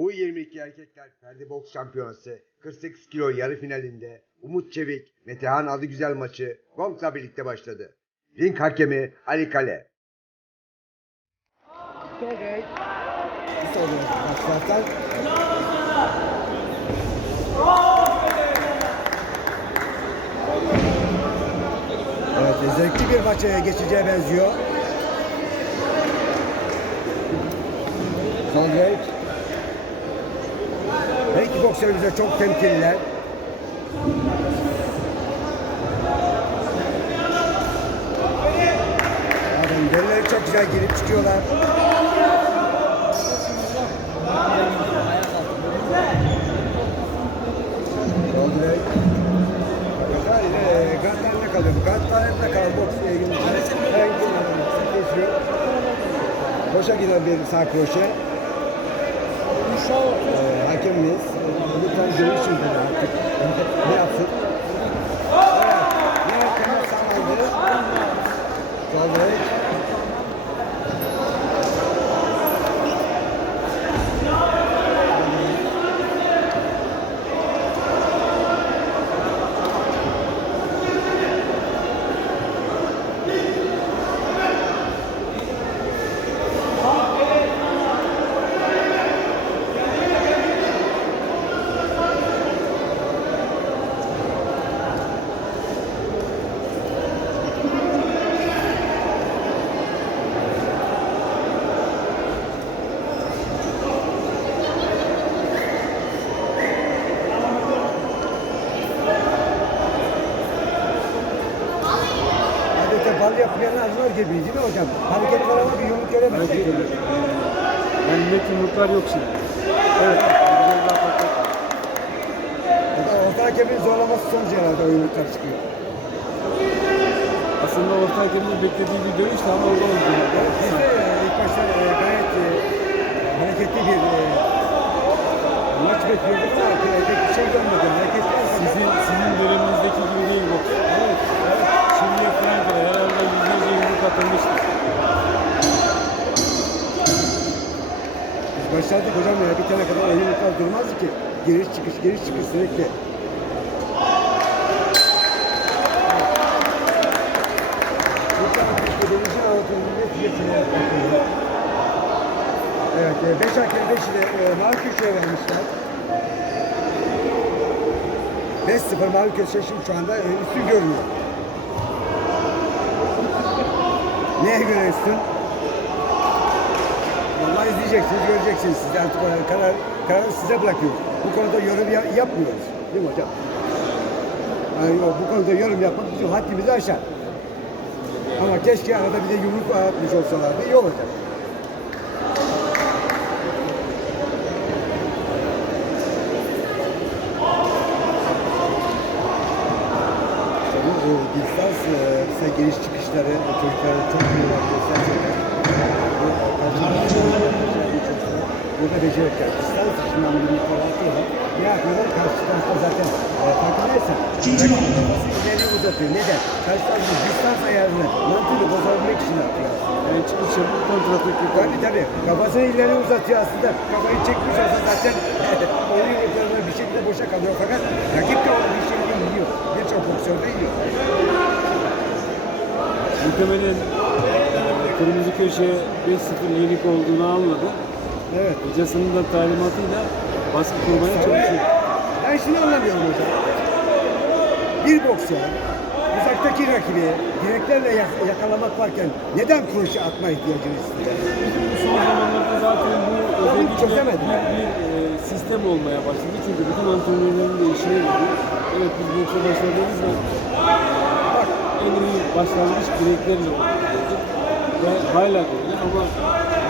U22 erkekler Ferdi Boks Şampiyonası 48 kilo yarı finalinde Umut Çevik, Metehan Adıgüzel maçı Gong'la birlikte başladı. Ring hakemi Ali Kale. Evet, zevkli bir maça geçeceğe benziyor. Solgate. Her iki boksörümüz de çok temkinliler. Adam derileri çok güzel girip çıkıyorlar. Gantlar'da kalıyor. Gantlar'da kalan boks ilgili. Boşa giden bir sağ kroşe. Ee, hakemimiz e, lütfen dövüş için dedi artık. Ne yapsın? Evet. Ne kadar sağlandı. Solgate. Adeta bal yapmayan arılar gibi değil mi hocam? Hareket var ama bir yumruk göremedik. Yani net yumruklar yok şimdi. Evet. Da orta hakemin zorlaması sonucu herhalde o yumruklar çıkıyor. Aslında orta hakemin beklediği bir dövüştü ama orada oldu. Biz de e, ilk başta e, gayet e, hareketli bir maç bekliyorduk ama pek bir şey görmedik. Hareketli Sizin, sizin döneminizdeki gibi değil bu. Evet, yüzlerce yumruk atılmıştır. Biz başladık hocam ya bir tane kadar o yumruklar durmazdı ki. Giriş çıkış, giriş çıkış sürekli. Evet, 5 hakem 5'i de e, mavi köşeye vermişler. 5-0 mavi köşe şimdi şu anda e, üstün görünüyor. Neye göre üstün? Vallahi izleyeceksiniz, göreceksiniz. Siz artık karar, kararı size bırakıyoruz. Bu konuda yorum ya- yapmıyoruz. Değil mi hocam? Yani bu konuda yorum yapmak bizim haddimizi aşar. Ama keşke arada bir de yumruk atmış olsalardı iyi olacak. Tabii e, distans e, ise giriş çıkışları e, çocuklara çok iyi e, Burada becerikler. Distans dışından bir yukarı atıyorlar. Ne yapıyorlar? Karşı distansta zaten e, farkındaysan. İleri uzatıyor. Neden? Karşı tarafın distans ayarını mantığını bozabilmek için atıyor. Yani çıkış yapıp kontratak yapıyor. Tabii tabii. Kafasını ileri uzatıyor aslında. Kafayı çekmiş olsa zaten oyun yumruklarına bir şekilde boşa kalıyor. Fakat rakip de onu bir şekilde yiyor. Birçok boksör de yiyor. Muhtemelen e, kırmızı köşeye 5-0 yenik olduğunu anladı. Evet. Hocasının da talimatıyla baskı kurmaya çalışıyor. Ben şunu anlamıyorum hocam. Bir boksör uzaktaki rakibi direklerle yak- yakalamak varken neden kroşe atma ihtiyacını bu son zamanlarda zaten bu özellikle bir, bir e, sistem olmaya başladı. Çünkü bütün antrenörlerin de işine geliyor. Evet biz boksa başladığımızda başlangıç direklerle oldu. Ve hala da öyle ama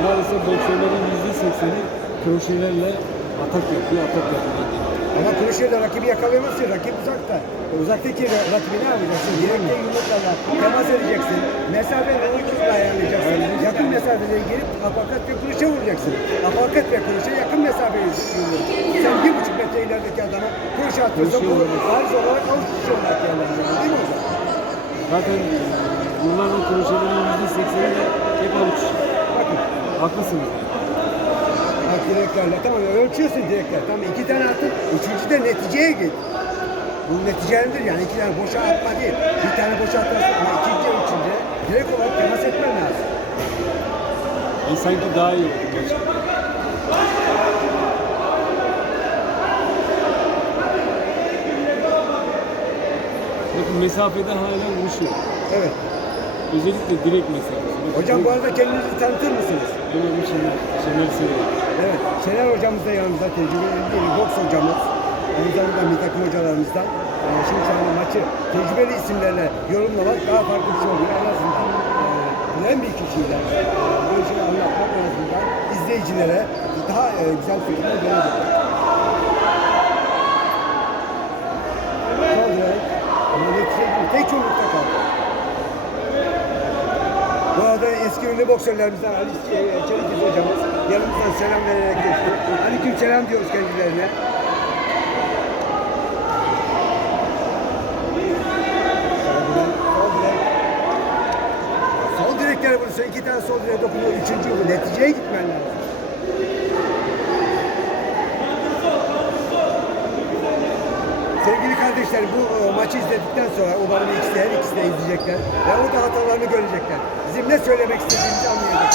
maalesef boksörlerin yüzde sekseni kroşelerle atak yapıyor, atak yapıyor. Ama kroşeyle rakibi yakalayamazsın. Rakip uzakta. Uzaktaki ra- rakibi ne yapacaksın? Direkte yumruklarla temas edeceksin. Mesafeni küfle ayarlayacaksın. Yakın mesafeden gelip apakat ve kroşe vuracaksın. Apakat ve kroşe yakın mesafeye yumruk. Sen bir buçuk metre ilerideki adama kroşe Kroşe bu bariz olarak avuç içi olarak değerlendirilir. Değil mi hocam? Zaten e, bunların yüzde sekseni de hep avuç. Bakın Haklısınız. Bak direklerle tamam ölçüyorsun direkler. Tamam iki tane attın. Üçüncü de neticeye git. Bu neticelendir yani iki tane boşa atma değil. Bir tane boşa atarsın ama ikinci, üçüncü direkt olarak temas etmen lazım. Ben sanki daha iyi oldum başkanım. Mesafeden hala vuruşuyor. Evet. Özellikle direkt mesafesi. Bakın Hocam bu arada kendinizi tanıtır mısınız? Benim adım Şener, Şener. Evet. Şener hocamız da yanımızda tecrübeli bir boks hocamız. Aynı zamanda bir takım hocalarımızdan. Ee, şimdi şu anda maçı tecrübeli isimlerle yorumlamak daha farklı bir şey oluyor. En azından e, bilen bir kişiyle e, bu işi anlatmak en azından izleyicilere daha e, güzel fikirler. Ama netice değil. Tek yumrukta kaldı. Bu arada eski ünlü boksörlerimizden Ali Ç- Çelikiz hocamız yanımızdan selam vererek geçti. Aleyküm selam diyoruz kendilerine. Sol direk. Sol direklere vurursa iki tane sol direğe dokunuyor. Üçüncü bu. Neticeye gitmen lazım. Kardeşler bu e, maçı izledikten sonra umarım ikisi her ikisi de izleyecekler ve orada hatalarını görecekler. Bizim ne söylemek istediğimizi anlayacaklar.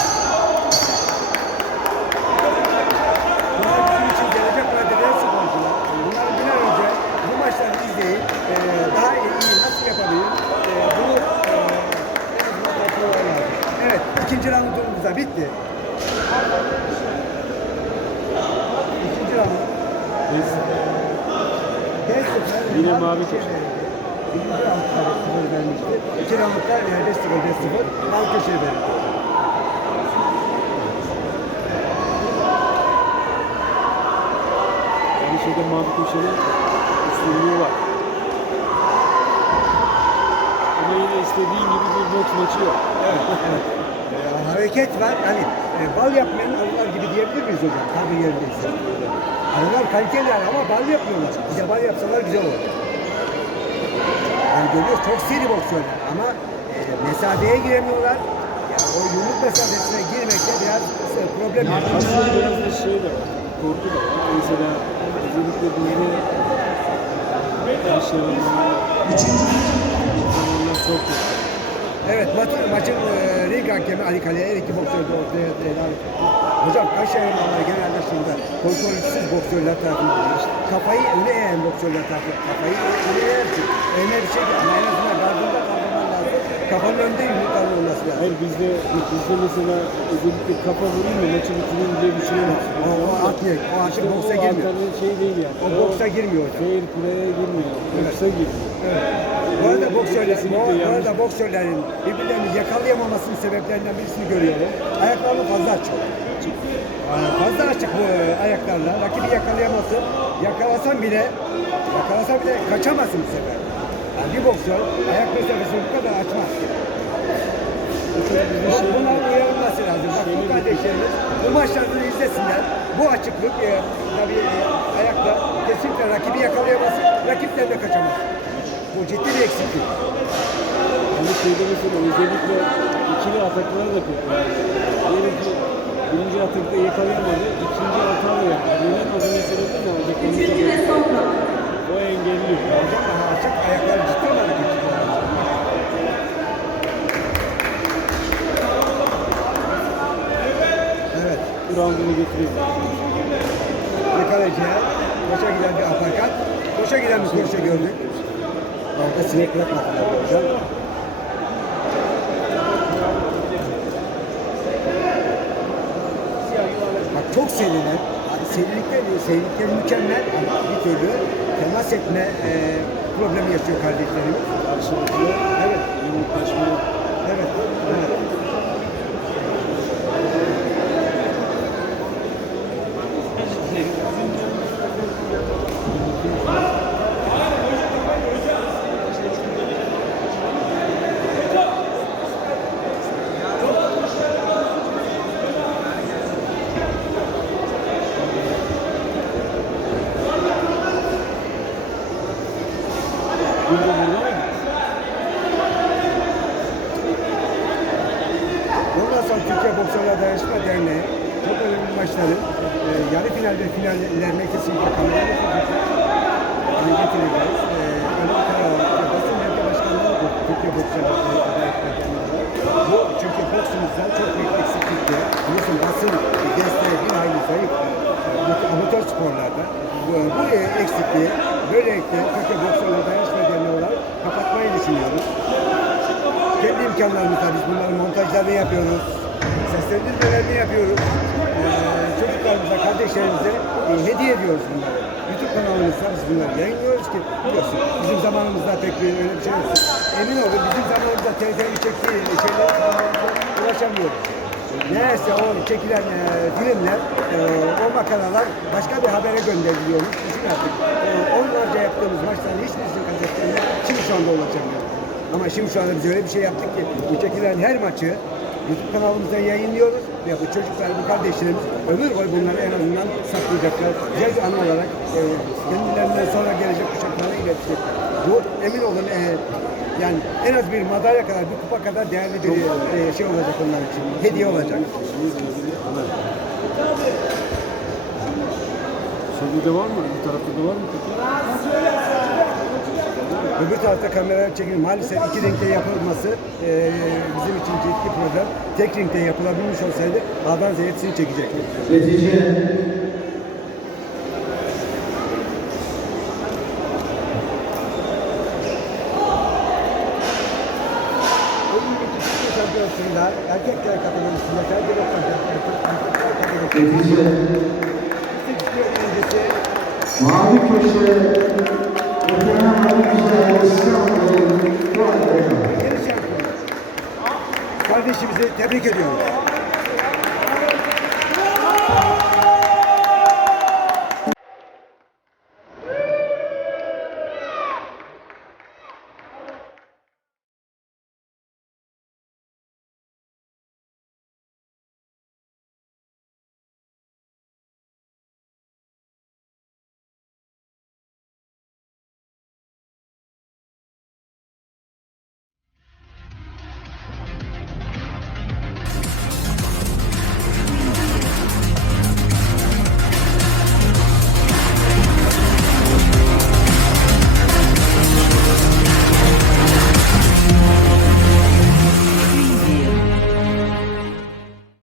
Bunlar bizim için gelecek vadede sporcular. Bunlar bir an önce bu maçları izleyip e, daha iyi, iyi nasıl yapabilir e, bunu e, en azından yapmaları lazım. Evet ikinci roundumuz da bitti. İkinci round. Biz Yine Yine mavi köşe. Birinci roundda 0 roundda yani 5-0, 5-0. Mavi köşeye verildi. bir şeyde mavi köşenin üstünlüğü var. Ama yine istediğin gibi bir boks maçı yok. Evet, evet. Ee, hareket var. Hani e, bal yapmayan arılar gibi diyebilir miyiz hocam? Tabii yerindeyse. Arılar kaliteli yani ama bal yapmıyorlar. Bir de bal yapsalar güzel olur. Yani görüyoruz çok seri boksörler ama e, mesafeye giremiyorlar. Yani o yumruk mesafesine girmekte biraz e, problem yaşıyor. Aslında biraz da şey de var, korku da var. Mesela özellikle yaşanan zamanlar çok kötü. Evet maçın, maçın e, ring hakemi Ali Kale her iki boksör de ortaya devam etti. Hocam kaş yayınlamaları genelde şurada kontrolsüz boksörler tarafından işte kafayı öne eğen boksörler tarafından kafayı öne eğersin. Eğne bir şey değil ama en azından gardında kaldırman lazım. Kafanın önünde yumrukların olması lazım. Hayır bizde, bizde mesela özellikle kafa vurayım mı maçı bitireyim diye düşünemezsin. O, o atmıyor. O artık İşte boksa o girmiyor. alternatif şey değil yani. O boksa girmiyor hocam. Fair play'e girmiyor. Boksa giriyor. Evet. Bu arada boksörler, bu, bu arada boksörlerin birbirlerini yakalayamamasının sebeplerinden birisini görüyorum. Ayaklarını fazla açık. Fazla açık bu ayaklarla. Rakibi yakalayaması, yakalasan bile, yakalasan bile kaçamazsın bu sefer. Yani bir boksör ayak mesafesini bu kadar açmaz. Şey bunlar uyarılması lazım. Bak bu kardeşlerimiz bu maçlarda da izlesinler. Bu açıklık e, tabii e, ayakta kesinlikle rakibi yakalayamaz, rakipten de kaçamaz. Bu ciddi bir eksiklik. Yani şeyde mesela özellikle ikili ataklara da çok. Diyelim ki birinci atakta yakalayamadı, ikinci atağı da yaptı. O zaman sebep ne olacak? Onu da- O engelliyor. Hocam daha açık ayakları ciddi olarak. Evet. Roundunu getiriyor. Kaleciye koşa giden bir aparkat. Koşa giden bir kuruşa gördük. Orada sinek bırakmadılar hocam. Bak çok seriler. Serilikler, serilikler mükemmel ama bir türlü temas etme e, problemi yaşıyor kardeşlerimiz. Karşılıklı Evet, yumruklaşma evet, evet. Bir de burada mı? Ondan Türkiye Boksörler Dayanışma Derneği çok önemli maçların e, yarı final ve finallerine kesinlikle kamerayla getireceğiz. E, öyle bir karar aldık. Basın Medya Başkanlığı bu Türkiye Boksçu Bu çünkü boksumuzda çok büyük eksiklikti. Biliyorsun basın sporlarda. Bu, bu eksikliği böylelikle Türkiye Boksörler Dayanışma Derneği olarak kapatmayı düşünüyoruz. Kendi imkanlarımızla biz bunların montajlarını yapıyoruz. Seslendirmelerini yapıyoruz. Ee, çocuklarımıza, kardeşlerimize e, hediye ediyoruz bunları. YouTube kanalımızda biz bunları yayınlıyoruz ki biliyorsun bizim zamanımızda pek bir öyle bir şey yok. Emin olun bizim zamanımızda TRT'nin çektiği şeyler kanalımıza ulaşamıyoruz. Neyse o çekilen e, filmler, e, o makaralar başka bir habere gönderiliyormuş. Düşün artık. E, onlarca yaptığımız maçların hiçbirisinin kasetlerini şimdi şu anda ulaşamıyoruz. Ama şimdi şu anda biz öyle bir şey yaptık ki bu çekilen her maçı YouTube kanalımızda yayınlıyoruz. Ve bu çocuklar, bu kardeşlerimiz ömür boyu bunları en azından saklayacaklar. Güzel bir anı olarak e, kendilerinden sonra gelecek kuşaklara iletecekler. Bu emin olun e, yani en az bir madalya kadar, bir kupa kadar değerli bir e, şey olacak onlar için. Hediye olacak. Şeyde de var mı? Bu tarafta da var mı peki? Öbür tarafta kameralar çekilir. Maalesef iki renkte yapılması e, bizim için ciddi problem. Tek renkte yapılabilmiş olsaydı A'dan Z'ye hepsini çekecektik. Türkiye Şampiyonası'nda erkekler kategorisinde Boktan erkekler kategorisinde 48 kilo öncesi Mavi köşe Kardeşimizi tebrik ediyoruz.